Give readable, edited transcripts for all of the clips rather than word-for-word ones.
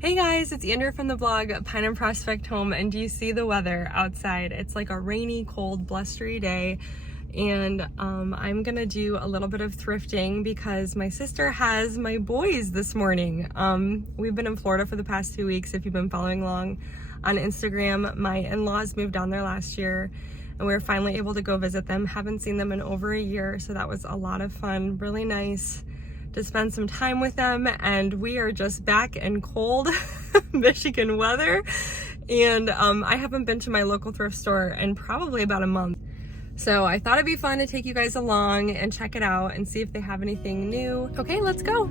Hey guys, it's Andrea from the blog Pine and Prospect Home, and do you see the weather outside? It's like a rainy, cold, blustery day, and I'm gonna do a little bit of thrifting because my sister has my boys this morning. We've been in Florida for the past 2 weeks. If you've been following along on Instagram, my in-laws moved down there last year, and we were finally able to go visit them. Haven't seen them in over a year, so that was a lot of fun, really nice to spend some time with them. And we are just back in cold Michigan weather, and I haven't been to my local thrift store in probably about a month, so I thought it'd be fun to take you guys along and check it out and see if they have anything new. Okay, let's go.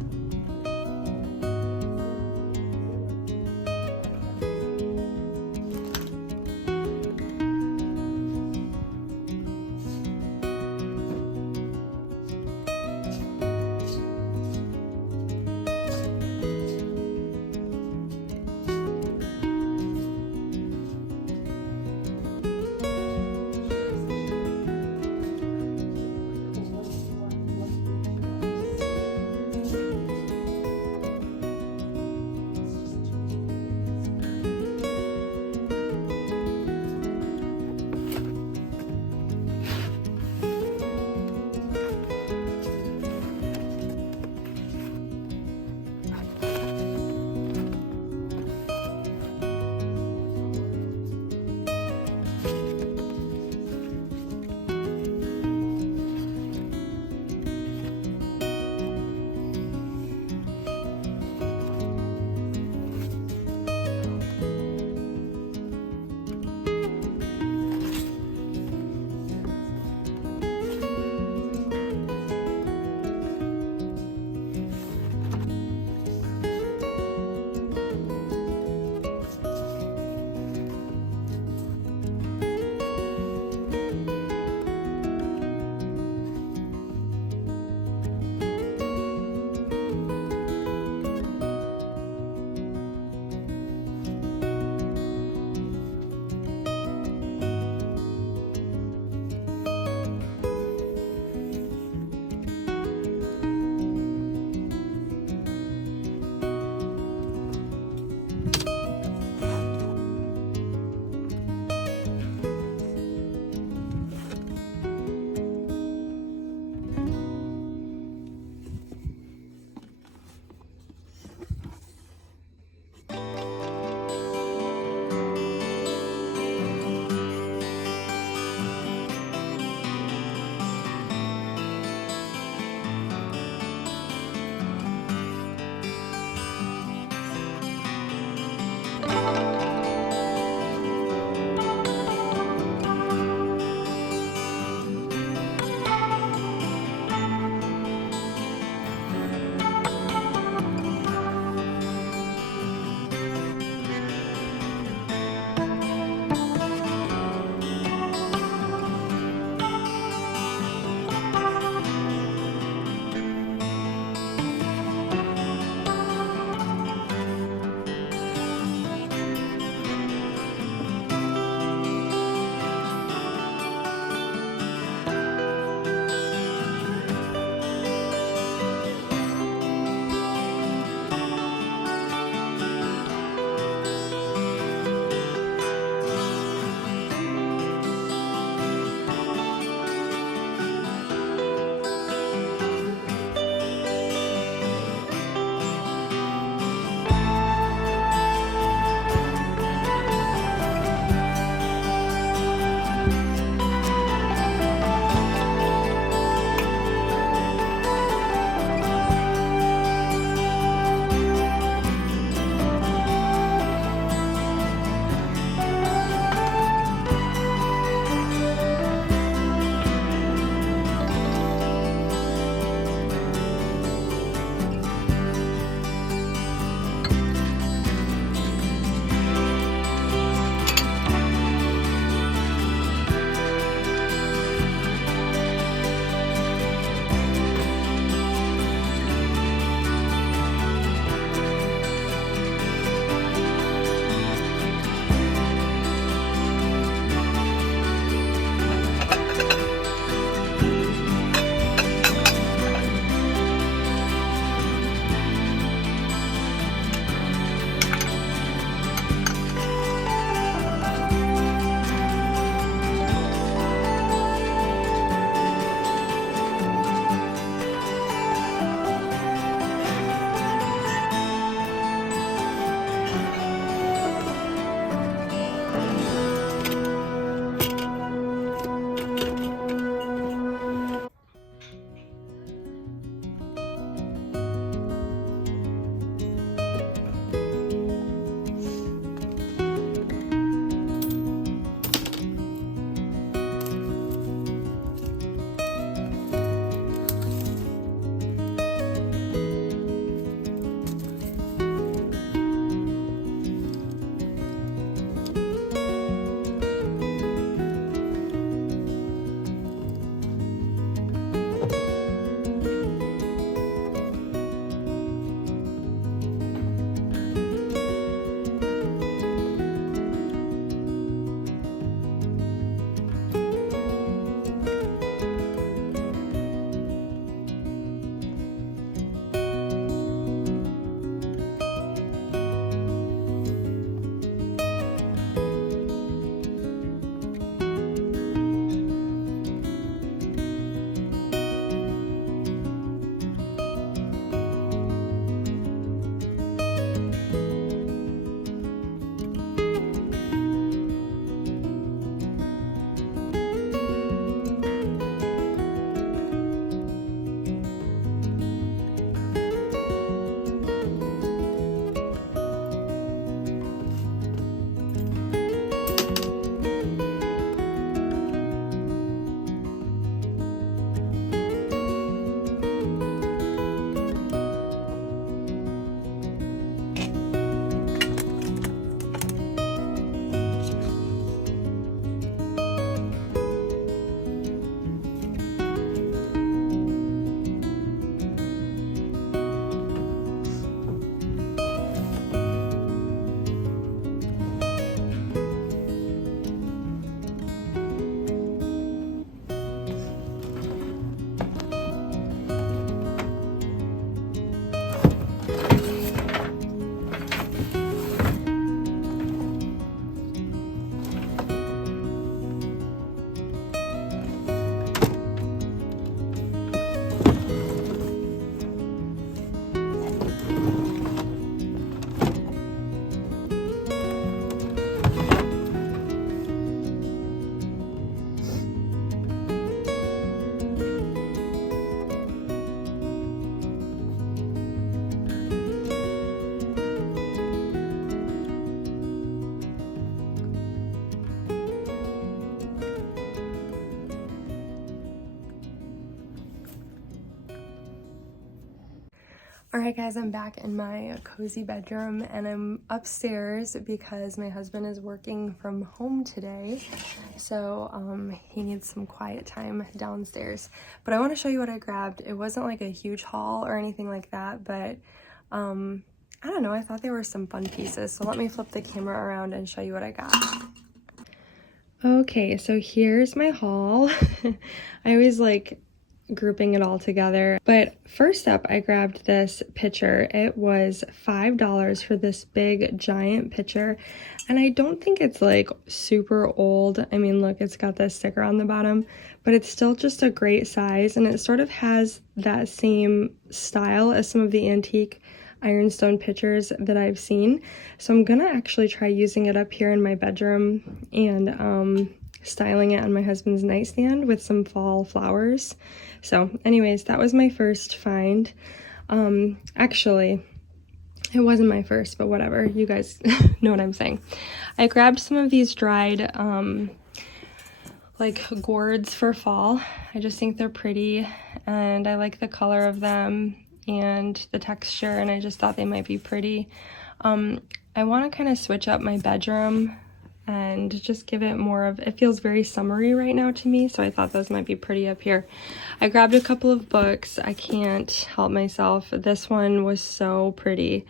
Alright guys, I'm back in my cozy bedroom and I'm upstairs because my husband is working from home today. So he needs some quiet time downstairs. But I want to show you what I grabbed. It wasn't like a huge haul or anything like that, but I don't know, I thought there were some fun pieces. So let me flip the camera around and show you what I got. Okay, so here's my haul. I always like grouping it all together, but first up I grabbed this pitcher. It was $5 for this big giant pitcher, and I don't think it's like super old. I mean, look, it's got this sticker on the bottom, but it's still just a great size, and it sort of has that same style as some of the antique ironstone pitchers that I've seen. So I'm gonna actually try using it up here in my bedroom and styling it on my husband's nightstand with some fall flowers. So anyways, that was my first find. Actually, it wasn't my first, but whatever, you guys know what I'm saying. I grabbed some of these dried like gourds for fall. I just think they're pretty and I like the color of them and the texture, and I just thought they might be pretty. I want to kind of switch up my bedroom and just give it more of, it feels very summery right now to me, so I thought those might be pretty up here. I grabbed a couple of books. I can't help myself. This one was so pretty.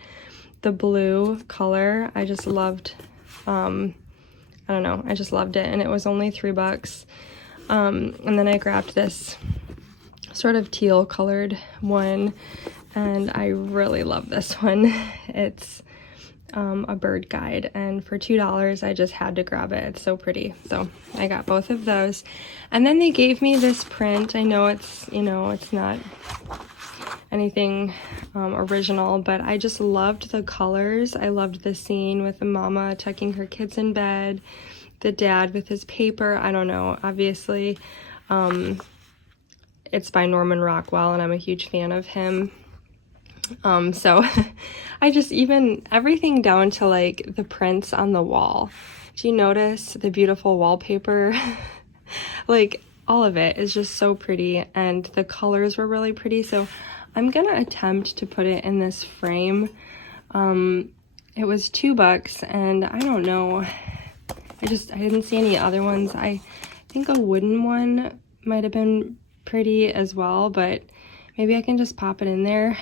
The blue color, I just loved. I don't know, I just loved it, and it was only $3. And then I grabbed this sort of teal colored one, and I really love this one. It's a bird guide, and for $2 I just had to grab it. It's so pretty, so I got both of those. And then they gave me this print. I know it's, you know, it's not anything original, but I just loved the colors. I loved the scene with the mama tucking her kids in bed, the dad with his paper. I don't know, obviously it's by Norman Rockwell and I'm a huge fan of him. So I just, even everything down to like the prints on the wall. Do you notice the beautiful wallpaper? Like all of it is just so pretty, and the colors were really pretty. So I'm gonna attempt to put it in this frame. It was $2, and I don't know, I didn't see any other ones. I think a wooden one might have been pretty as well, but maybe I can just pop it in there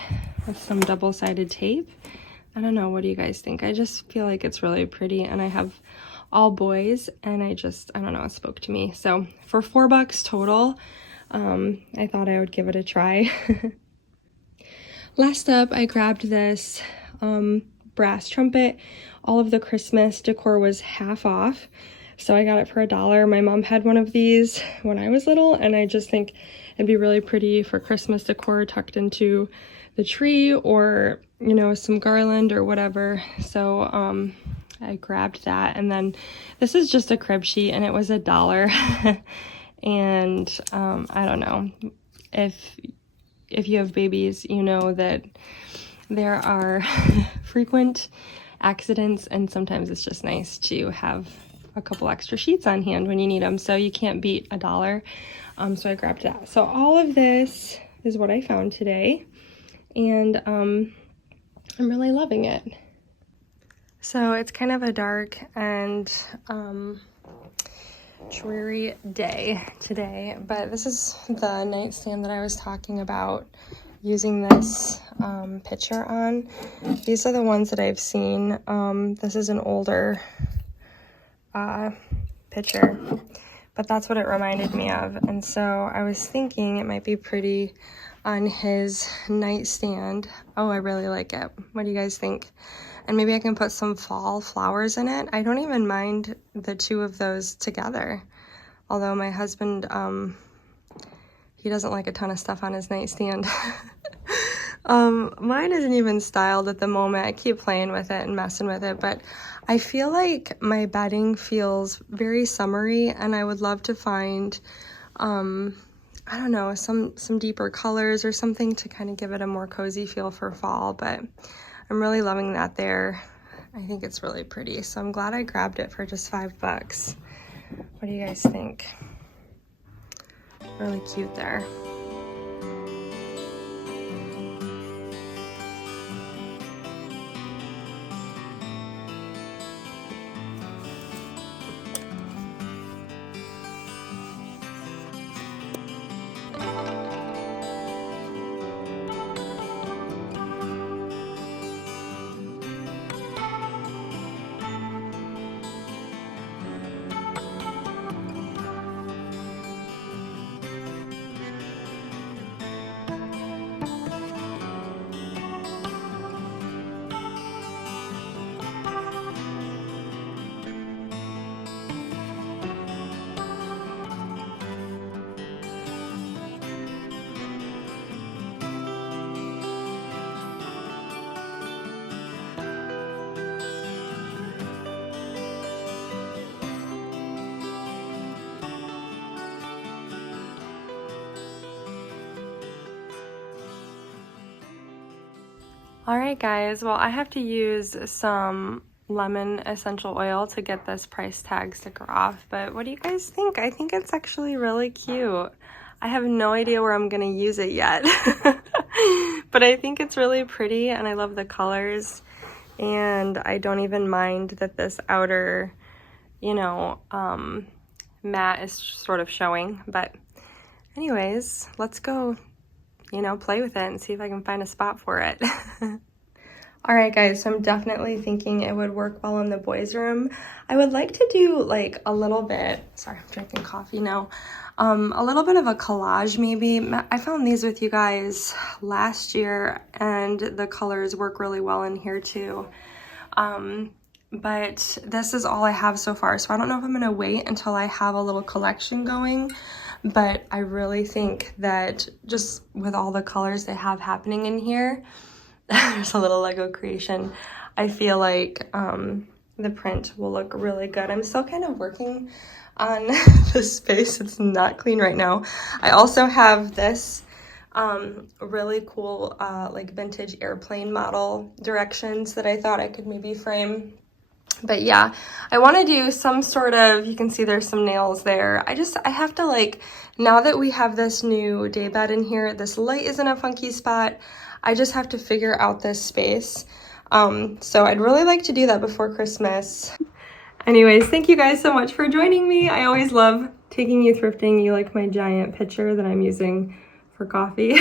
with some double-sided tape. I don't know, what do you guys think? I just feel like it's really pretty, and I have all boys, and I don't know, it spoke to me. So for $4 total, I thought I would give it a try. Last up, I grabbed this brass trumpet. All of the Christmas decor was half off, so I got it for $1. My mom had one of these when I was little, and I just think it'd be really pretty for Christmas decor tucked into the tree, or, you know, some garland or whatever. So I grabbed that. And then this is just a crib sheet, and it was $1. And I don't know, if you have babies, you know that there are frequent accidents, and sometimes it's just nice to have a couple extra sheets on hand when you need them. So you can't beat $1. So I grabbed that. So all of this is what I found today, and I'm really loving it. So it's kind of a dark and dreary day today, but this is the nightstand that I was talking about using this picture on. These are the ones that I've seen. This is an older picture, but that's what it reminded me of. And so I was thinking it might be pretty on his nightstand. Oh, I really like it. What do you guys think? And maybe I can put some fall flowers in it. I don't even mind the two of those together. Although my husband, he doesn't like a ton of stuff on his nightstand. Mine isn't even styled at the moment. I keep playing with it and messing with it, but I feel like my bedding feels very summery, and I would love to find, I don't know, some deeper colors or something to kind of give it a more cozy feel for fall, but I'm really loving that there. I think it's really pretty, so I'm glad I grabbed it for just $5. What do you guys think? Really cute there. All right, guys, well, I have to use some lemon essential oil to get this price tag sticker off, but what do you guys think? I think it's actually really cute. I have no idea where I'm gonna use it yet, but I think it's really pretty and I love the colors, and I don't even mind that this outer, you know, matte is sort of showing. But anyways, let's go, you know, play with it and see if I can find a spot for it. All right, guys, so I'm definitely thinking it would work well in the boys' room. I would like to do like a little bit, sorry, I'm drinking coffee now, a little bit of a collage maybe. I found these with you guys last year and the colors work really well in here too. But this is all I have so far, so I don't know if I'm gonna wait until I have a little collection going, but I really think that just with all the colors they have happening in here, there's a little Lego creation. I feel like the print will look really good. I'm still kind of working on this space. It's not clean right now. I also have this really cool like vintage airplane model directions that I thought I could maybe frame. But yeah, I want to do some sort of, you can see there's some nails there. I have to, like, now that we have this new day bed in here, this light is in a funky spot. I just have to figure out this space. So I'd really like to do that before Christmas. Anyways, thank you guys so much for joining me. I always love taking you thrifting. You like my giant pitcher that I'm using for coffee.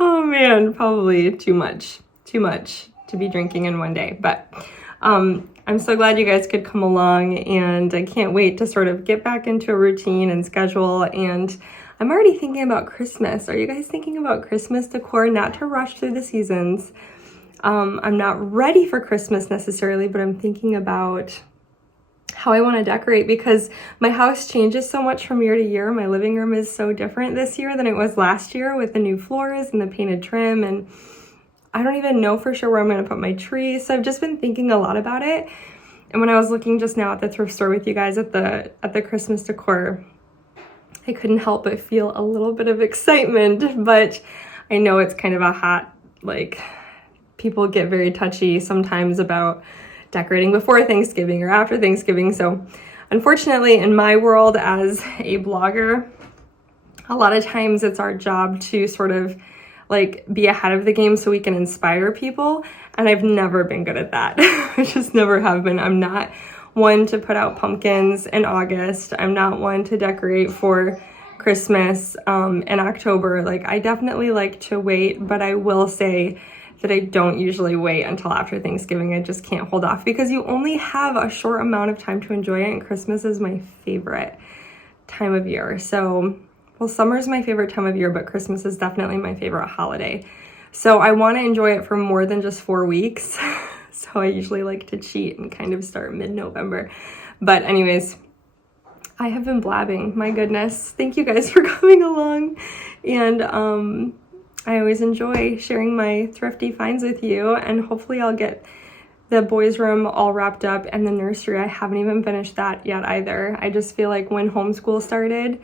Oh man, probably too much to be drinking in one day, but I'm so glad you guys could come along, and I can't wait to sort of get back into a routine and schedule. And I'm already thinking about Christmas. Are you guys thinking about Christmas decor? Not to rush through the seasons. I'm not ready for Christmas necessarily, but I'm thinking about how I want to decorate because my house changes so much from year to year. My living room is so different this year than it was last year with the new floors and the painted trim, and I don't even know for sure where I'm going to put my tree. So I've just been thinking a lot about it. And when I was looking just now at the thrift store with you guys at the Christmas decor, I couldn't help but feel a little bit of excitement, but I know it's kind of a hot, like, people get very touchy sometimes about decorating before Thanksgiving or after Thanksgiving. So unfortunately, in my world as a blogger, a lot of times it's our job to sort of like be ahead of the game so we can inspire people. And I've never been good at that. I just never have been. I'm not one to put out pumpkins in August. I'm not one to decorate for Christmas in October. Like, I definitely like to wait, but I will say that I don't usually wait until after Thanksgiving. I just can't hold off because you only have a short amount of time to enjoy it, and Christmas is my favorite time of year. So, well, summer is my favorite time of year, but Christmas is definitely my favorite holiday. So I want to enjoy it for more than just 4 weeks. So I usually like to cheat and kind of start mid-November. But anyways, I have been blabbing, my goodness. Thank you guys for coming along. And I always enjoy sharing my thrifty finds with you, and hopefully I'll get the boys' room all wrapped up, and the nursery, I haven't even finished that yet either. I just feel like when homeschool started,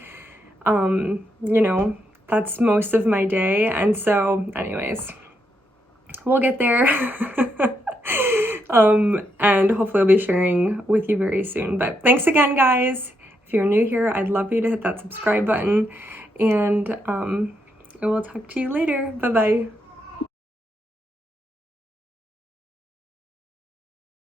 you know, that's most of my day. And so anyways, we'll get there. And hopefully I'll be sharing with you very soon. But thanks again, guys. If you're new here, I'd love you to hit that subscribe button, and I will talk to you later. Bye-bye.